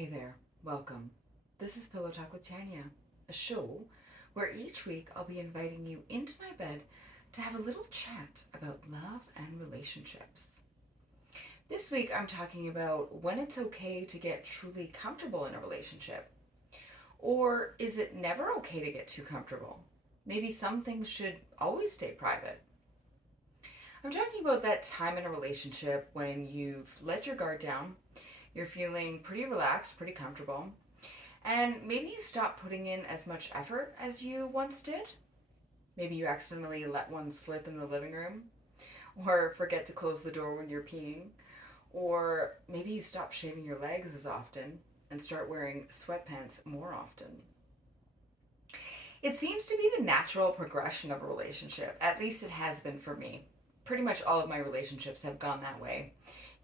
Hey there, welcome. This is Pillow Talk with Tanya, a show where each week I'll be inviting you into my bed to have a little chat about love and relationships. This week I'm talking about when it's okay to get truly comfortable in a relationship. Or is it never okay to get too comfortable? Maybe some things should always stay private. I'm talking about that time in a relationship when you've let your guard down, you're feeling pretty relaxed, pretty comfortable, and maybe you stop putting in as much effort as you once did. Maybe you accidentally let one slip in the living room, or forget to close the door when you're peeing, or maybe you stop shaving your legs as often and start wearing sweatpants more often. It seems to be the natural progression of a relationship, at least it has been for me. Pretty much all of my relationships have gone that way.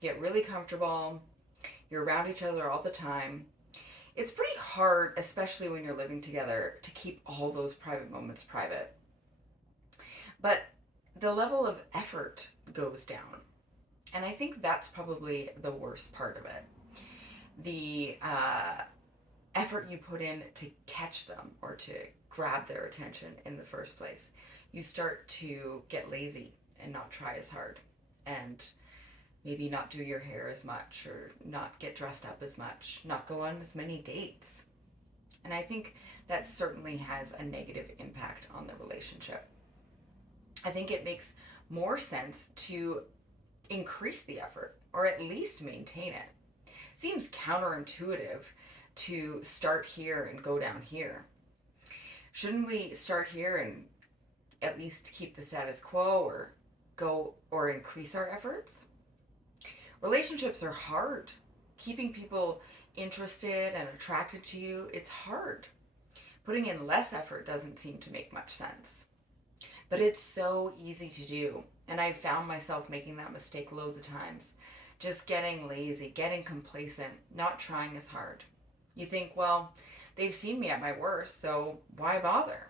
You get really comfortable, you're around each other all the time. It's pretty hard, especially when you're living together, to keep all those private moments private. But the level of effort goes down. And I think that's probably the worst part of it. The effort you put in to catch them or to grab their attention in the first place. You start to get lazy and not try as hard. And maybe not do your hair as much or not get dressed up as much, not go on as many dates. And I think that certainly has a negative impact on the relationship. I think it makes more sense to increase the effort or at least maintain it. Seems counterintuitive to start here and go down here. Shouldn't we start here and at least keep the status quo or go or increase our efforts? Relationships are hard. Keeping people interested and attracted to you, it's hard. Putting in less effort doesn't seem to make much sense. But it's so easy to do. And I've found myself making that mistake loads of times. Just getting lazy, getting complacent, not trying as hard. You think, well, they've seen me at my worst, so why bother?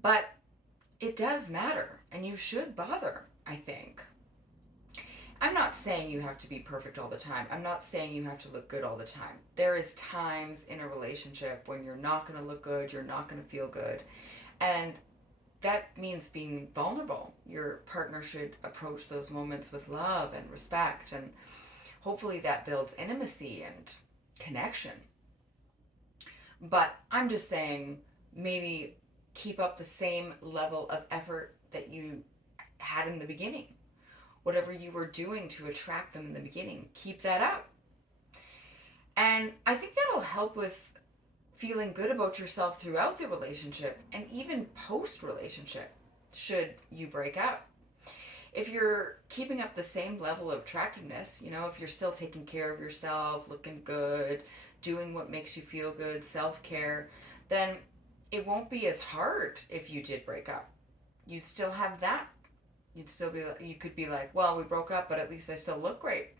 But it does matter, and you should bother, I think. I'm not saying you have to be perfect all the time. I'm not saying you have to look good all the time. There is times in a relationship when you're not going to look good, you're not going to feel good. And that means being vulnerable. Your partner should approach those moments with love and respect, and hopefully that builds intimacy and connection. But I'm just saying maybe keep up the same level of effort that you had in the beginning. Whatever you were doing to attract them in the beginning, keep that up. And I think that'll help with feeling good about yourself throughout the relationship and even post relationship, should you break up. If you're keeping up the same level of attractiveness, if you're still taking care of yourself, looking good, doing what makes you feel good, self care, then it won't be as hard if you did break up. You'd still have that. You could be like, well, we broke up, but at least I still look great.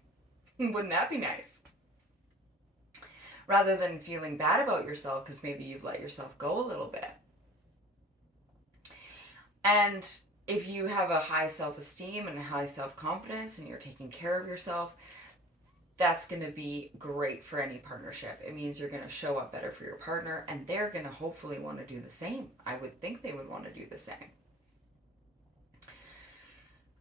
Wouldn't that be nice? Rather than feeling bad about yourself because maybe you've let yourself go a little bit. And if you have a high self-esteem and a high self-confidence and you're taking care of yourself, that's going to be great for any partnership. It means you're going to show up better for your partner, and they're going to hopefully want to do the same. I would think they would want to do the same.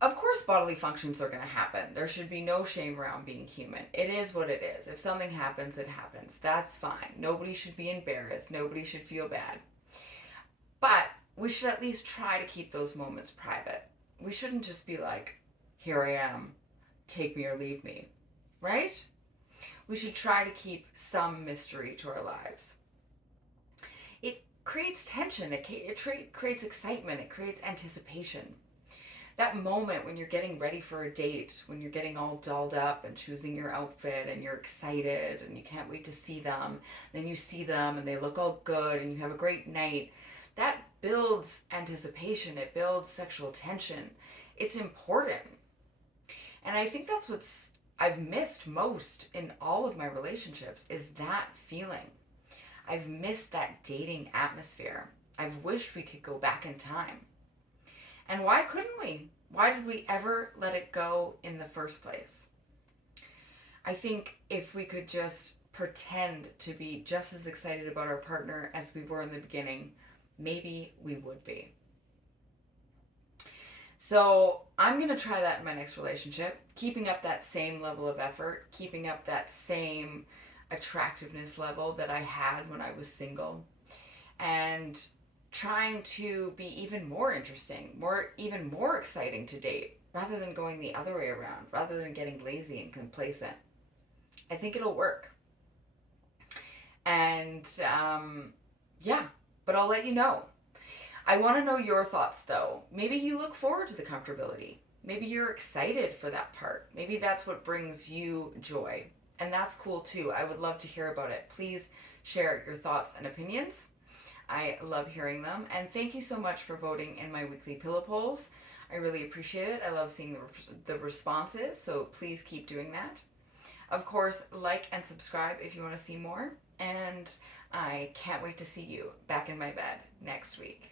Of course, bodily functions are going to happen. There should be no shame around being human. It is what it is. If something happens, it happens. That's fine. Nobody should be embarrassed. Nobody should feel bad. But we should at least try to keep those moments private. We shouldn't just be like, here I am, take me or leave me, right? We should try to keep some mystery to our lives. It creates tension. It creates excitement. It creates anticipation. That moment when you're getting ready for a date, when you're getting all dolled up and choosing your outfit and you're excited and you can't wait to see them, then you see them and they look all good and you have a great night, that builds anticipation, it builds sexual tension. It's important. And I think that's what's I've missed most in all of my relationships is that feeling. I've missed that dating atmosphere. I've wished we could go back in time. And why couldn't we? Why did we ever let it go in the first place? I think if we could just pretend to be just as excited about our partner as we were in the beginning, maybe we would be. So I'm going to try that in my next relationship, keeping up that same level of effort, keeping up that same attractiveness level that I had when I was single, and trying to be even more interesting, even more exciting to date, rather than going the other way around, rather than getting lazy and complacent. I think it'll work. And yeah, but I'll let you know. I want to know your thoughts though. Maybe you look forward to the comfortability. Maybe you're excited for that part. Maybe that's what brings you joy. And that's cool too. I would love to hear about it. Please share your thoughts and opinions. I love hearing them. And thank you so much for voting in my weekly pillow polls. I really appreciate it. I love seeing the responses, so please keep doing that. Of course, like and subscribe if you want to see more. And I can't wait to see you back in my bed next week.